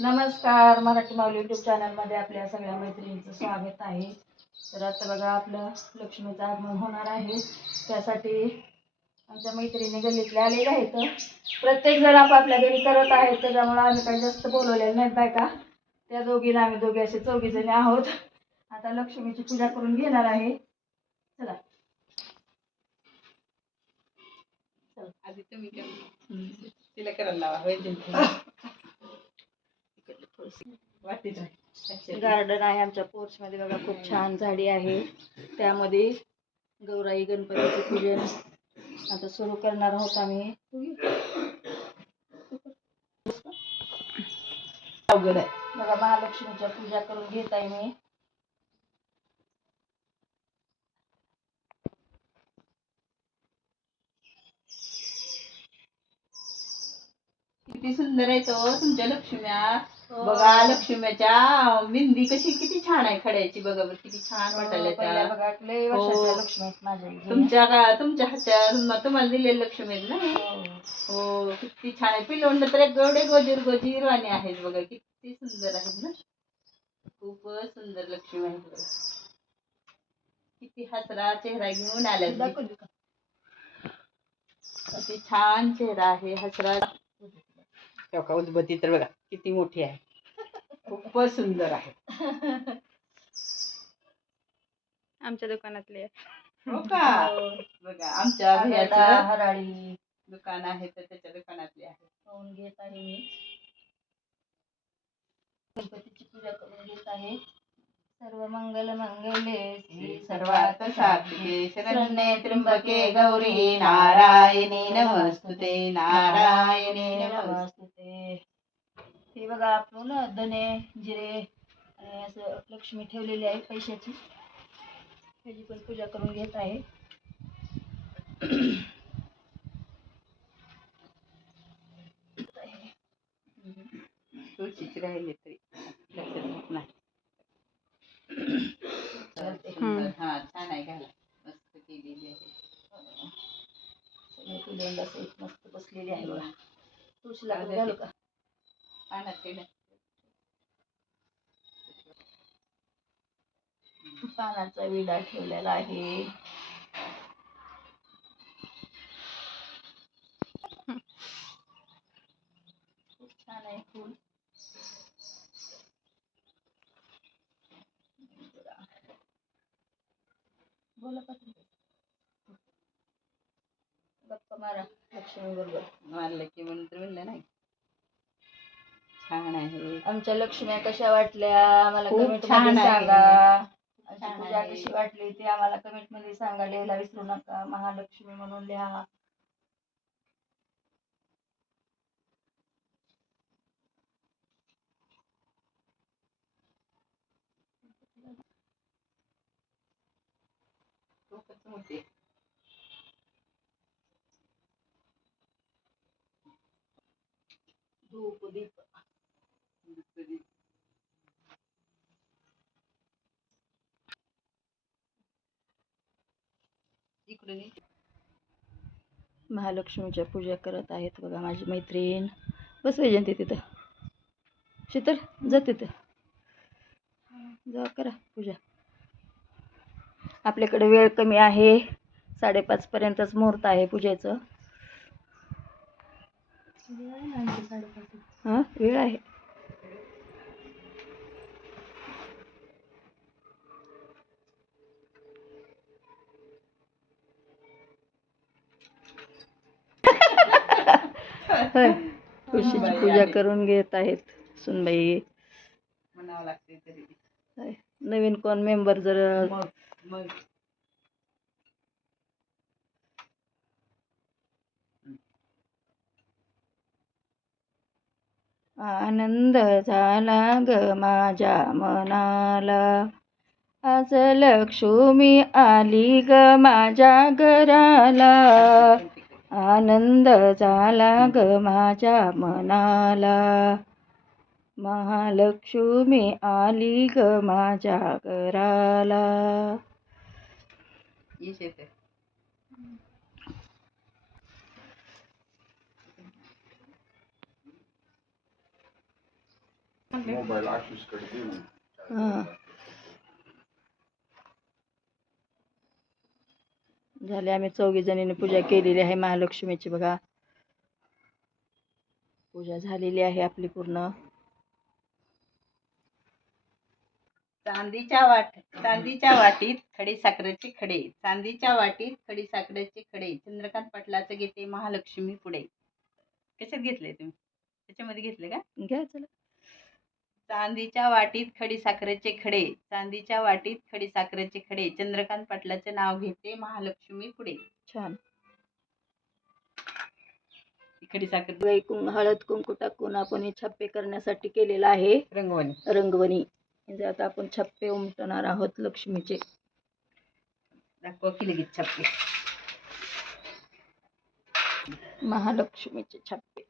नमस्कार, मराठी माऊली यूट्यूब चॅनलमध्ये आपल्या सगळ्या मैत्रिणींचं स्वागत आहे. तर आता बघा आपलं लक्ष्मीचं आगमन होणार आहे. त्यासाठी आमच्या मैत्रिणी गल्लीतले आलेले आहेत. प्रत्येक जण आपापल्या घरी करत आहेत, त्याच्यामुळे आम्ही काही जास्त बोलवलेलं नाहीत बायका. त्या दोघीला आम्ही दोघे असे 4 जणी आहोत. आता लक्ष्मीची पूजा करून घेणार आहे. चला आधी तुम्ही तिला करायला लावा होय वाटीत गार्डन आहे आमच्या पोर्च मध्ये बघा, खूप छान झाडी आहे. त्यामध्ये गौराई गणपतीचे पूजन आता सुरू करणार आहोत आम्ही. अवघड आहे. बघा महालक्ष्मीच्या पूजा करून घेत आहे मी. किती सुंदर आहे तो तुमच्या लक्ष्म्या. बघा लक्ष्म्याच्या मेहंदी कशी किती छान आहे खड्याची. बघा बरं किती छान वाटायला पहिल्या बघा लय वर्षाच्या लक्ष्मी आहेत माझ्या इथे. तुमच्या हातच्या तुम्हाला दिलेले लक्ष्मी आहेत ना. हो किती छान आहे. पिलोंड तर एवढे गोजीर गोजीरवाणे आहेत बघा, किती सुंदर आहेत ना. खूपच सुंदर लक्ष्मी आहेत बघा. किती हसरा चेहरा घेऊन आल्या. किती छान चेहरा आहे हसरा. उदबत्ती तर बघा किती मोठी आहे, खूपच सुंदर आहे. आमच्या दुकानातले हो का. बघा आमच्या भैयाचं हराळी दुकान आहे तर त्याच्या दुकानातले आहे. पाहून घेत आहे मी. गणपतीची पूजा करून घेत आहे. सर्व मंगल मंगले सर्वार्थ साधिके शरण्ये त्र्यंबके गौरी नारायणी नमस्तुते नारायणी नमस्तुते. हे बघा आपण धने जिरे आणि असं लक्ष्मी ठेवलेली आहे पैशाची. त्याची पण पूजा करून घेत आहे. तुळशीची राहिली तरी लक्षात नाही. हा छान आहे घाला, मस्त केलेली आहे. मस्त बसलेली आहे बघा. तुळशीला पण घालू का? पानाचा विडा ठेवलेला आहे. खूप छान आहे फूल. बोला गप्पा मारा लक्ष्मी बरोबर. मारलं की म्हणून तर म्हणलं नाही. छान आहे. आमच्या लक्ष्म्या कशा वाटल्या आम्हाला खूप कमेंट छान मध्ये आहे. सांगा. छान पूजा आहे. कशी वाटली ते आम्हाला कमेंट मध्ये सांगा. लिहायला विसरू नका, महालक्ष्मी म्हणून लिहा. खूपच मोठी. धूप दीप इकडून महालक्ष्मीच्या पूजा करत आहेत बघा माझी मैत्रीण. बस वैजंती तिथं. शीतल जा तिथं, जा करा पूजा. आपल्याकडे वेळ कमी आहे, 5:30 पर्यंतच मुहूर्त आहे पूजेचं. हां वेळ आहे. तुळशीची पूजा करून घेत आहेत सुनबाई. म्हणावं लागते तरी. नवीन कोण मेंबर जर मग आनंद झाला ग माझ्या मनाला, आज लक्ष्मी आली ग माझ्या घराला. आनंद झाला ग माझ्या मनाला, महालक्ष्मी आली ग माझ्या घराला. येते म्हटले मोबाईल आशिषकडे दे म्हणे. हां झाले. आम्ही 4 जणींनी पूजा केलेली आहे महालक्ष्मीची. बघा पूजा झालेली आहे आपली पूर्ण. चांदीच्या वाटीत खडी साखरेचे खडे, चांदीच्या वाटीत खडी साखरेचे खडे, चंद्रकांत पाटलाचं गीते महालक्ष्मी पुढे. कशात घेतले तुम्ही? त्याच्यामध्ये घेतले का? घ्या चला. चांदीच्या वाटीत खडी साखरेचे खडे, चांदीच्या वाटीत खडी साखरेचे खडे, चंद्रकांत पाटलाचे नाव घेते महालक्ष्मी पुढे. छान. खडी साखर हळद कुंकू टाकून आपण हे छप्पे करण्यासाठी केलेला आहे रंगवणी. म्हणजे आता आपण छप्पे उमटणार आहोत लक्ष्मीचे. दाखवा की लगेच छप्पे. महालक्ष्मीचे छप्पे.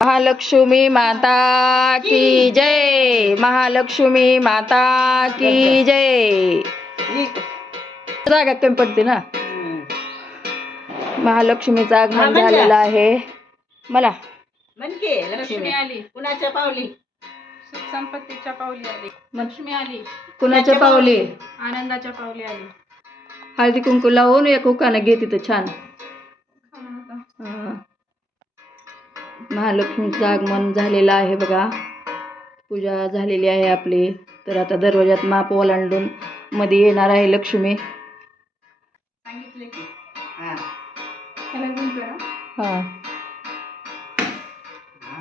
महालक्ष्मी माता की जय, महालक्ष्मी माता की जय. जागा कमी पडते ना. महालक्ष्मीचं आगमन झालेलं आहे. मला म्हणके लक्ष्मी आली. कुणाच्या पावली? संपत्तीच्या पावली आली, लक्ष्मी आली, कुणाच्या पावली? आनंदाच्या पावली आली. हळदी कुंकू लावून एक उकानं घे तिथं छान. हां. महालक्ष्मीचं आगमन झालेलं आहे बघा. पूजा झालेली आहे आपली. तर आता दरवाजात माप ओलांडून मध्ये येणार आहे लक्ष्मी. सांगितले की हां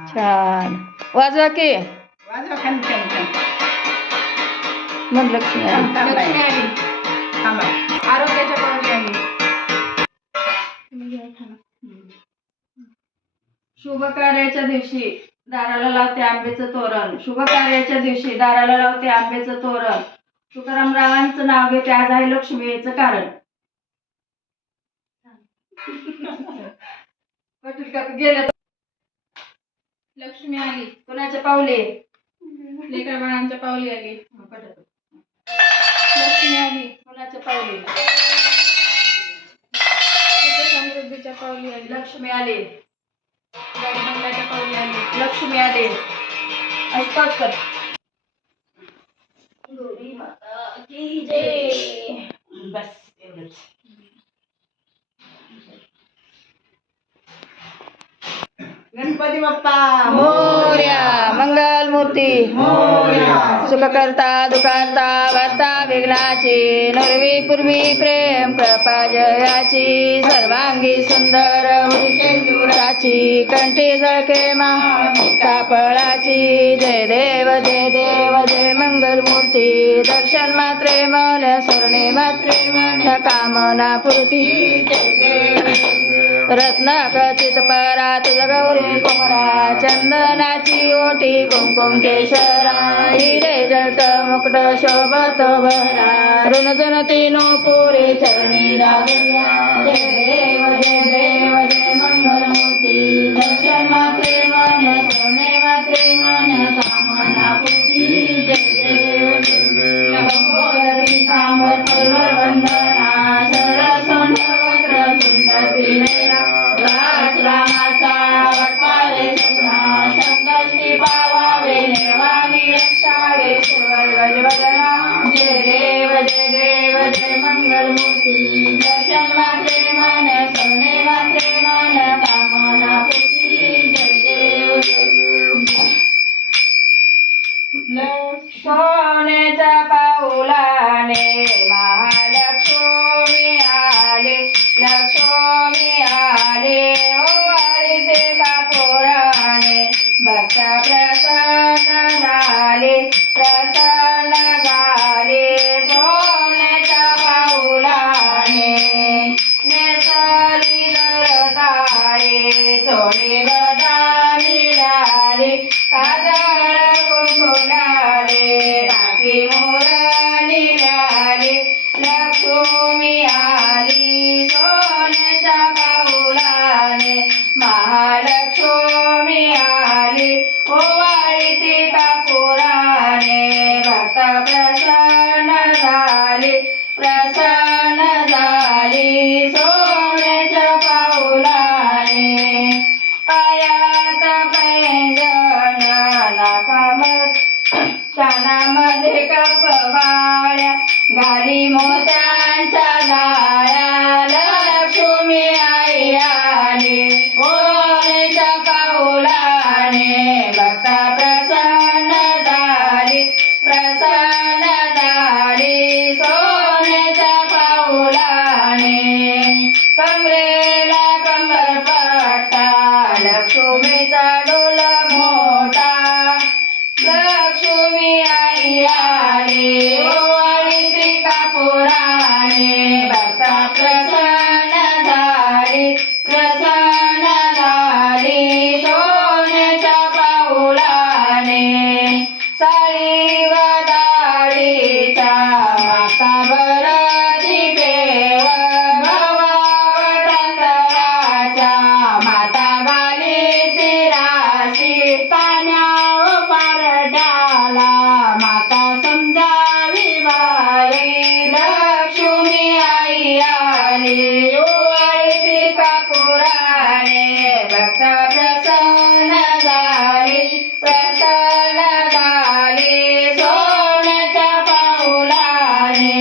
छान. वाजवा की वाजवा खान छान छान. मग लक्ष्मी आली. लक्ष्मी आली, थांबा. आरोग्याच्या पावली आली. शुभ कार्याच्या दिवशी दाराला लावते आंब्याचं तोरण. शुभ कार्याच्या दिवशी दाराला लावते आंब्याचं तोरण. तुकाराम रावांचं नाव घेते आज आहे लक्ष्मी याचं कारण. गेल्या लक्ष्मी आली, कुणाच्या पावले? लेकरा बाळांच्या पावली आली. लक्ष्मी आली, कुणाच्या पावले? सुख समृद्धीच्या पावली आली. लक्ष्मी आली, गाडी बंगल्याच्या पावली आली. लक्ष्मी आली. अस्पत कर. गौरी माता की जय. बस एवढंच. गणपती बाप्पा मोरया. मंगल मूर्ती सुखकर्ता दुःखहर्ता वार्ता विघ्नाची. नरवी पूर्वी प्रेम कृपा जयाची. सर्वांगी सुंदर शेंदुराची. कंठी झळके मुक्ता फळाची. जय देव जय देव जय मंगल मूर्ती. दर्शन मात्रे मन स्वर्णे मात्रे मन कामना पूर्ती. रत्न खचित परात जगवली कोमरा. चंदनाची ओटी कुंकुम केशरा. हिरे जळत मुकुट शोभत भरा. ऋण तीनो पुरी चरणी लागल्या. जय देव जय मंगल मूर्ती. दर्शन मात्रे मन सोने मात्रे मन कामना पूर्ती. जय देव लंबोदर पीतांबर परिवार वंदना. सरळ सोंडवक्र सुंदर विनयना. रामाचा वटमाळे सुखना. संकष्टी पावावे निर्वाणी रक्षावे. सुवर्गज बदना. जय देव जय मंगल मूर्ती. दर्शन मात्रे मन सोने मात्रे मन कामना पूर्ती. जय देव सोन्याच्या पाऊलाने महालक्ष्मी आले. लक्ष्मी आले ओवाळीते कापुराने. भक्त प्रसन्न झाले प्रसन्न झाले. सोन्याच्या पाऊलाने नेसली दरतारे. थोडे बदामी लाले काजळ कुंकुलाले. राखी मोरणी लाले. लक्ष्मी आली सोन्याच्या पाऊलाने. महालक्ष्मी आली ओवाळीते कापुराने. भक्त प्रसन्न झाली प्रसन्न झाली सोन्याच्या पाऊलाने. कानामध्ये कपवाळ्या घाली मोत्यांच्या जाळ्या लक्ष्मी आई आली सोन्याच्या पाऊलाने भक्ता प्रसन्न झाली सोन्याच्या पाऊलाने कमरेला कमरपट्टा लक्ष्मीचा डोल मोठा लक्ष्मी आई आली ओवाळी त्रिकापुराने भक्ता प्रसन्न झाली सोन्याच्या पाऊलाने साळी वदाळीचा माता भरती पेव तांदळाच्या माता घाली तिराशी पाण्यावर पारड्याला माता समजावी बाई लक्ष्मी आई आली ओवाळी कापुराने भक्ता प्रसन्न झाली सोन्याच्या पाऊलाने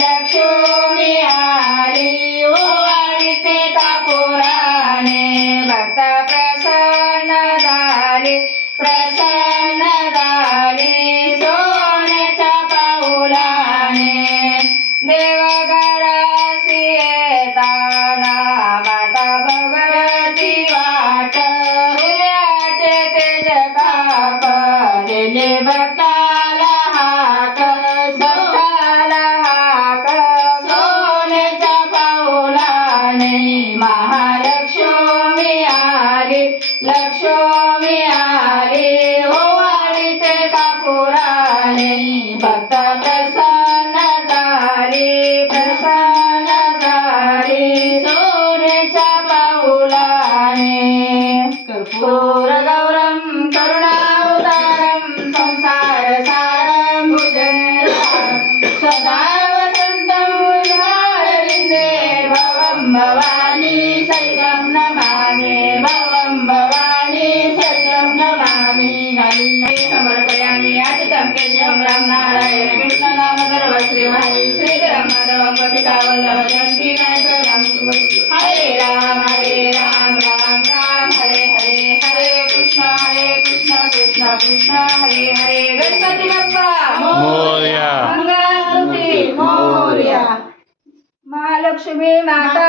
लक्ष्मी आली ओवाळी ते कापुराने भक्ता प्रसन्न झाली सोन्याच्या पाऊलाने देवघरासी येताना माता भगवती वाट सूर्याचे तेज काप दिले भक्ताला हाक सोन्याच्या पाऊलाने महालक्ष्मी आली ओवाळी ते कापुराने भक्ता प्रसन्न झाली सोन्याच्या पाऊलाने कर्पूर गौरम करुणावतारम संसार सारम भुजगेन्द्रहारम सदा वसंतं हृदयारविन्दे भवं भवानी सहितं नमामि समर्पयामि अच्युतं केशवं राम नारायण कृष्ण दामोदर श्रीहरि श्रीधरं माधवं गोपिका वल्लभ जानकी नायकं हरे राम राम राम हरे हरे हरे कृष्ण कृष्ण कृष्ण हरे हरे गणपती बाप्पा मोरया. मंगळागौरी मोरया महालक्ष्मी माता